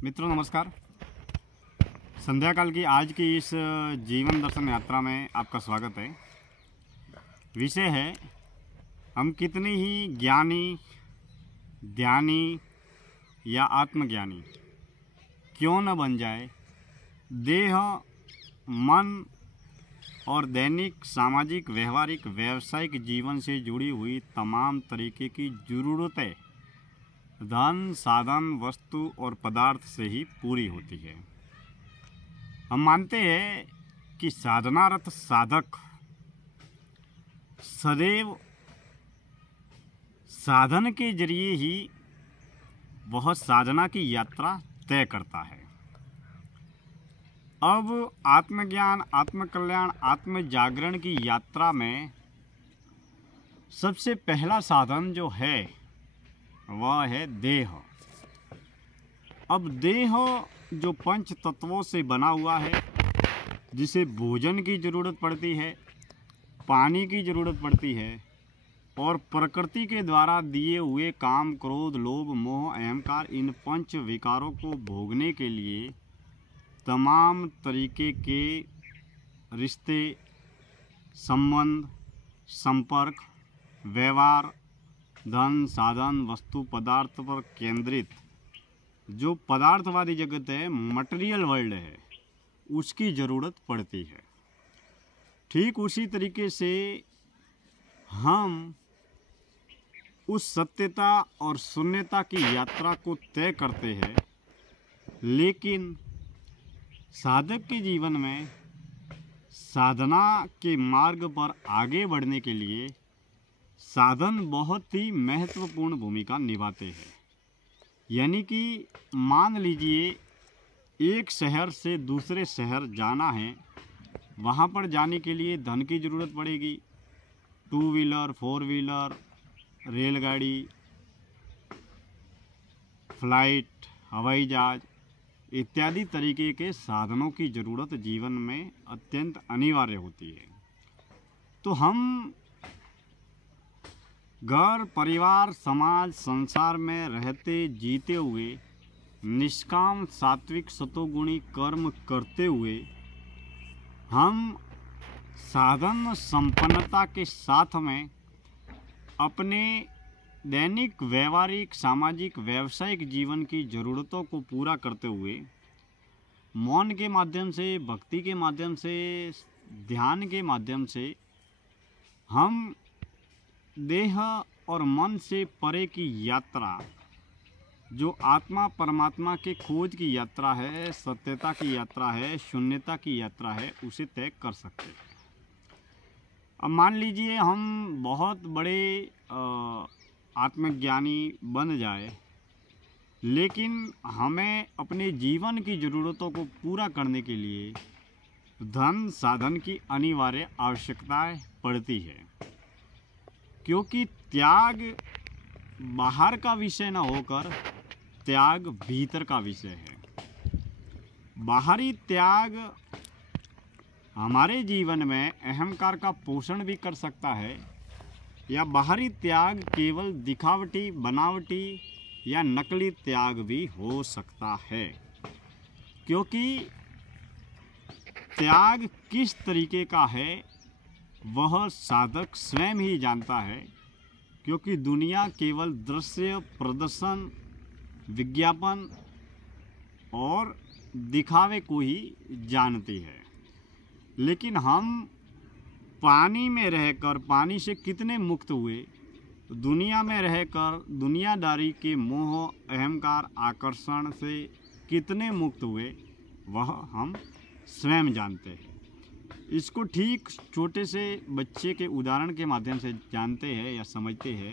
मित्रों नमस्कार। संध्या काल की आज की इस जीवन दर्शन यात्रा में आपका स्वागत है। विषय है हम कितने ही ज्ञानी, ध्यानी या आत्मज्ञानी क्यों न बन जाए, देह, मन और दैनिक सामाजिक, व्यवहारिक, व्यावसायिक जीवन से जुड़ी हुई तमाम तरीके की ज़रूरतें धन, साधन, वस्तु और पदार्थ से ही पूरी होती है। हम मानते हैं कि साधनारत साधक सदैव साधन के जरिए ही वह साधना की यात्रा तय करता है। अब आत्मज्ञान, आत्मकल्याण, आत्म जागरण की यात्रा में सबसे पहला साधन जो है वह है देह। अब देह जो पंच तत्वों से बना हुआ है, जिसे भोजन की ज़रूरत पड़ती है, पानी की ज़रूरत पड़ती है और प्रकृति के द्वारा दिए हुए काम, क्रोध, लोभ, मोह, अहंकार, इन पंच विकारों को भोगने के लिए तमाम तरीके के रिश्ते, संबंध, संपर्क, व्यवहार, धन, साधन, वस्तु, पदार्थ पर केंद्रित जो पदार्थवादी जगत है, मटेरियल वर्ल्ड है, उसकी ज़रूरत पड़ती है। ठीक उसी तरीके से हम उस सत्यता और शून्यता की यात्रा को तय करते हैं, लेकिन साधक के जीवन में साधना के मार्ग पर आगे बढ़ने के लिए साधन बहुत ही महत्वपूर्ण भूमिका निभाते हैं। यानी कि मान लीजिए एक शहर से दूसरे शहर जाना है, वहाँ पर जाने के लिए धन की ज़रूरत पड़ेगी। 2 व्हीलर, 4 व्हीलर, रेलगाड़ी, फ्लाइट, हवाई जहाज इत्यादि तरीके के साधनों की ज़रूरत जीवन में अत्यंत अनिवार्य होती है। तो हम घर, परिवार, समाज, संसार में रहते जीते हुए निष्काम, सात्विक, सतोगुणी कर्म करते हुए हम साधन संपन्नता के साथ में अपने दैनिक, व्यवहारिक, सामाजिक, व्यावसायिक जीवन की ज़रूरतों को पूरा करते हुए मौन के माध्यम से, भक्ति के माध्यम से, ध्यान के माध्यम से हम देह और मन से परे की यात्रा, जो आत्मा परमात्मा के खोज की यात्रा है, सत्यता की यात्रा है, शून्यता की यात्रा है, उसे तय कर सकते हैं। अब मान लीजिए हम बहुत बड़े आत्मज्ञानी बन जाए, लेकिन हमें अपने जीवन की ज़रूरतों को पूरा करने के लिए धन, साधन की अनिवार्य आवश्यकताएं पड़ती है, क्योंकि त्याग बाहर का विषय न होकर त्याग भीतर का विषय है। बाहरी त्याग हमारे जीवन में अहंकार का पोषण भी कर सकता है, या बाहरी त्याग केवल दिखावटी, बनावटी या नकली त्याग भी हो सकता है। क्योंकि त्याग किस तरीके का है वह साधक स्वयं ही जानता है, क्योंकि दुनिया केवल दृश्य, प्रदर्शन, विज्ञापन और दिखावे को ही जानती है। लेकिन हम पानी में रहकर पानी से कितने मुक्त हुए, दुनिया में रहकर दुनियादारी के मोह, अहंकार, आकर्षण से कितने मुक्त हुए, वह हम स्वयं जानते हैं। इसको ठीक छोटे से बच्चे के उदाहरण के माध्यम से जानते हैं या समझते हैं।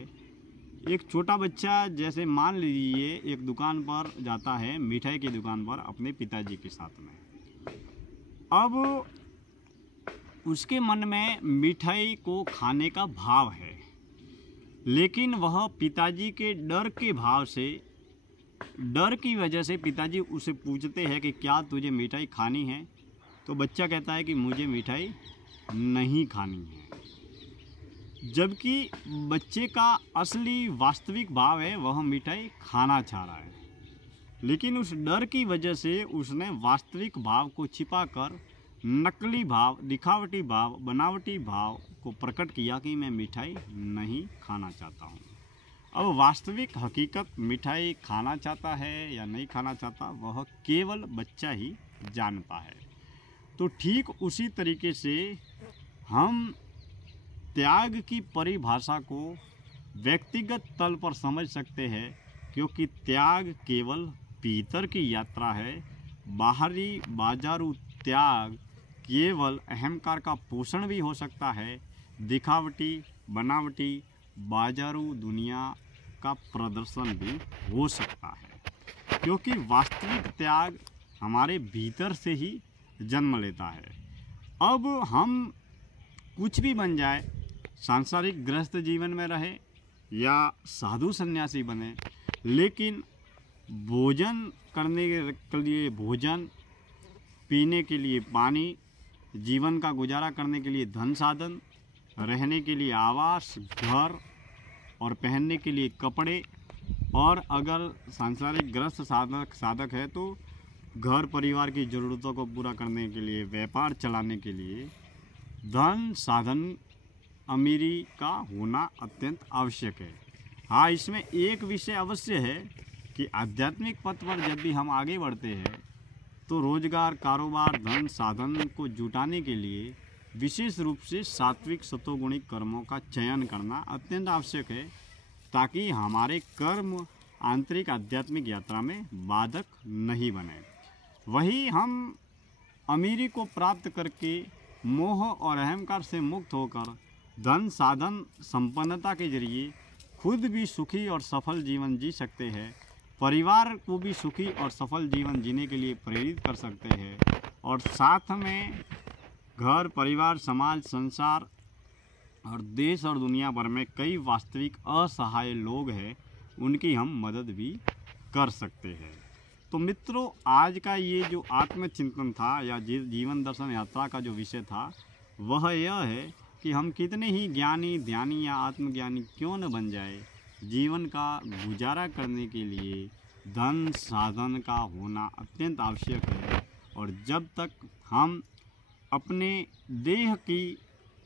एक छोटा बच्चा, जैसे मान लीजिए एक दुकान पर जाता है, मिठाई की दुकान पर अपने पिताजी के साथ में। अब उसके मन में मिठाई को खाने का भाव है, लेकिन वह पिताजी के डर के भाव से, डर की वजह से पिताजी उसे पूछते हैं कि क्या तुझे मिठाई खानी है, तो बच्चा कहता है कि मुझे मिठाई नहीं खानी है। जबकि बच्चे का असली वास्तविक भाव है वह मिठाई खाना चाह रहा है। लेकिन उस डर की वजह से उसने वास्तविक भाव को छिपाकर नकली भाव, दिखावटी भाव, बनावटी भाव को प्रकट किया कि मैं मिठाई नहीं खाना चाहता हूँ। अब वास्तविक हकीकत मिठाई खाना चाहता है या नहीं खाना चाहता वह केवल बच्चा ही जानता है। तो ठीक उसी तरीके से हम त्याग की परिभाषा को व्यक्तिगत तल पर समझ सकते हैं, क्योंकि त्याग केवल भीतर की यात्रा है। बाहरी बाजारू त्याग केवल अहंकार का पोषण भी हो सकता है, दिखावटी, बनावटी, बाजारू दुनिया का प्रदर्शन भी हो सकता है, क्योंकि वास्तविक त्याग हमारे भीतर से ही जन्म लेता है। अब हम कुछ भी बन जाए, सांसारिक गृहस्थ जीवन में रहे या साधु सन्यासी बने, लेकिन भोजन करने के लिए भोजन, पीने के लिए पानी, जीवन का गुजारा करने के लिए धन साधन, रहने के लिए आवास, घर और पहनने के लिए कपड़े, और अगर सांसारिक ग्रस्त साधक है तो घर परिवार की ज़रूरतों को पूरा करने के लिए, व्यापार चलाने के लिए धन साधन, अमीरी का होना अत्यंत आवश्यक है। हाँ, इसमें एक विषय अवश्य है कि आध्यात्मिक पथ पर जब भी हम आगे बढ़ते हैं तो रोजगार, कारोबार, धन साधन को जुटाने के लिए विशेष रूप से सात्विक सतोगुणिक कर्मों का चयन करना अत्यंत आवश्यक है, ताकि हमारे कर्म आंतरिक आध्यात्मिक यात्रा में बाधक नहीं बने। वही हम अमीरी को प्राप्त करके मोह और अहंकार से मुक्त होकर धन साधन संपन्नता के जरिए खुद भी सुखी और सफल जीवन जी सकते हैं, परिवार को भी सुखी और सफल जीवन जीने के लिए प्रेरित कर सकते हैं, और साथ में घर परिवार, समाज, संसार और देश और दुनिया भर में कई वास्तविक असहाय लोग हैं, उनकी हम मदद भी कर सकते हैं। तो मित्रों, आज का ये जो आत्मचिंतन था या जीवन दर्शन यात्रा का जो विषय था वह यह है कि हम कितने ही ज्ञानी, ध्यानी या आत्मज्ञानी क्यों न बन जाए, जीवन का गुजारा करने के लिए धन साधन का होना अत्यंत आवश्यक है। और जब तक हम अपने देह की,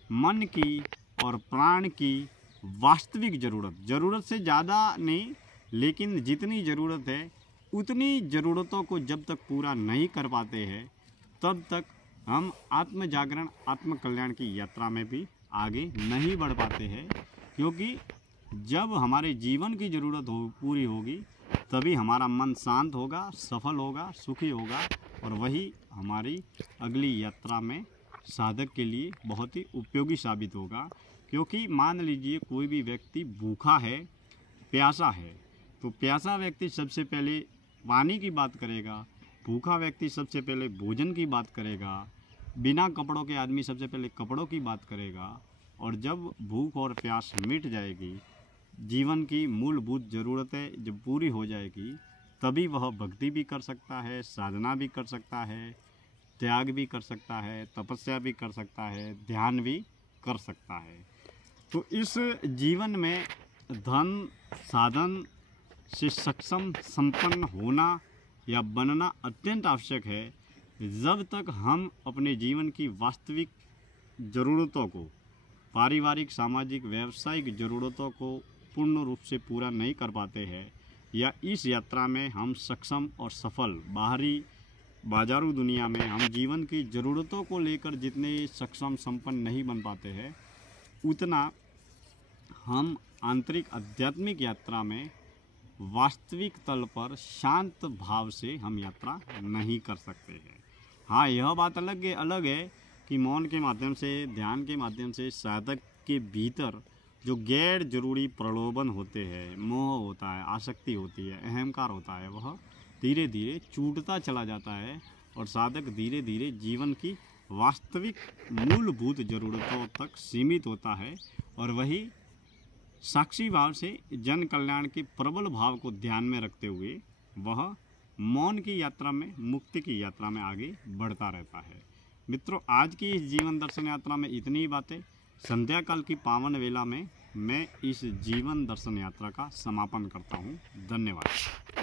मन की और प्राण की वास्तविक ज़रूरत से ज़्यादा नहीं, लेकिन जितनी ज़रूरत है उतनी ज़रूरतों को जब तक पूरा नहीं कर पाते हैं, तब तक हम आत्म जागरण, आत्म कल्याण की यात्रा में भी आगे नहीं बढ़ पाते हैं। क्योंकि जब हमारे जीवन की ज़रूरत पूरी होगी तभी हमारा मन शांत होगा, सफल होगा, सुखी होगा, और वही हमारी अगली यात्रा में साधक के लिए बहुत ही उपयोगी साबित होगा। क्योंकि मान लीजिए कोई भी व्यक्ति भूखा है, प्यासा है, तो प्यासा व्यक्ति सबसे पहले पानी की बात करेगा, भूखा व्यक्ति सबसे पहले भोजन की बात करेगा, बिना कपड़ों के आदमी सबसे पहले कपड़ों की बात करेगा, और जब भूख और प्यास मिट जाएगी, जीवन की मूलभूत ज़रूरतें जब पूरी हो जाएगी, तभी वह भक्ति भी कर सकता है, साधना भी कर सकता है, त्याग भी कर सकता है, तपस्या भी कर सकता है, ध्यान भी कर सकता है। तो इस जीवन में धन साधन से सक्षम संपन्न होना या बनना अत्यंत आवश्यक है। जब तक हम अपने जीवन की वास्तविक ज़रूरतों को, पारिवारिक, सामाजिक, व्यावसायिक ज़रूरतों को पूर्ण रूप से पूरा नहीं कर पाते हैं, या इस यात्रा में हम सक्षम और सफल बाहरी बाजारू दुनिया में हम जीवन की ज़रूरतों को लेकर जितने सक्षम संपन्न नहीं बन पाते हैं, उतना हम आंतरिक आध्यात्मिक यात्रा में वास्तविक तल पर शांत भाव से हम यात्रा नहीं कर सकते हैं। हाँ, यह बात अलग है कि मौन के माध्यम से, ध्यान के माध्यम से साधक के भीतर जो गैर जरूरी प्रलोभन होते हैं, मोह होता है, आसक्ति होती है, अहंकार होता है, वह धीरे धीरे छूटता चला जाता है, और साधक धीरे धीरे जीवन की वास्तविक मूलभूत ज़रूरतों तक सीमित होता है, और वही साक्षी भाव से जन कल्याण के प्रबल भाव को ध्यान में रखते हुए वह मौन की यात्रा में, मुक्ति की यात्रा में आगे बढ़ता रहता है। मित्रों, आज की इस जीवन दर्शन यात्रा में इतनी ही बातें। संध्या काल की पावन वेला में मैं इस जीवन दर्शन यात्रा का समापन करता हूँ। धन्यवाद।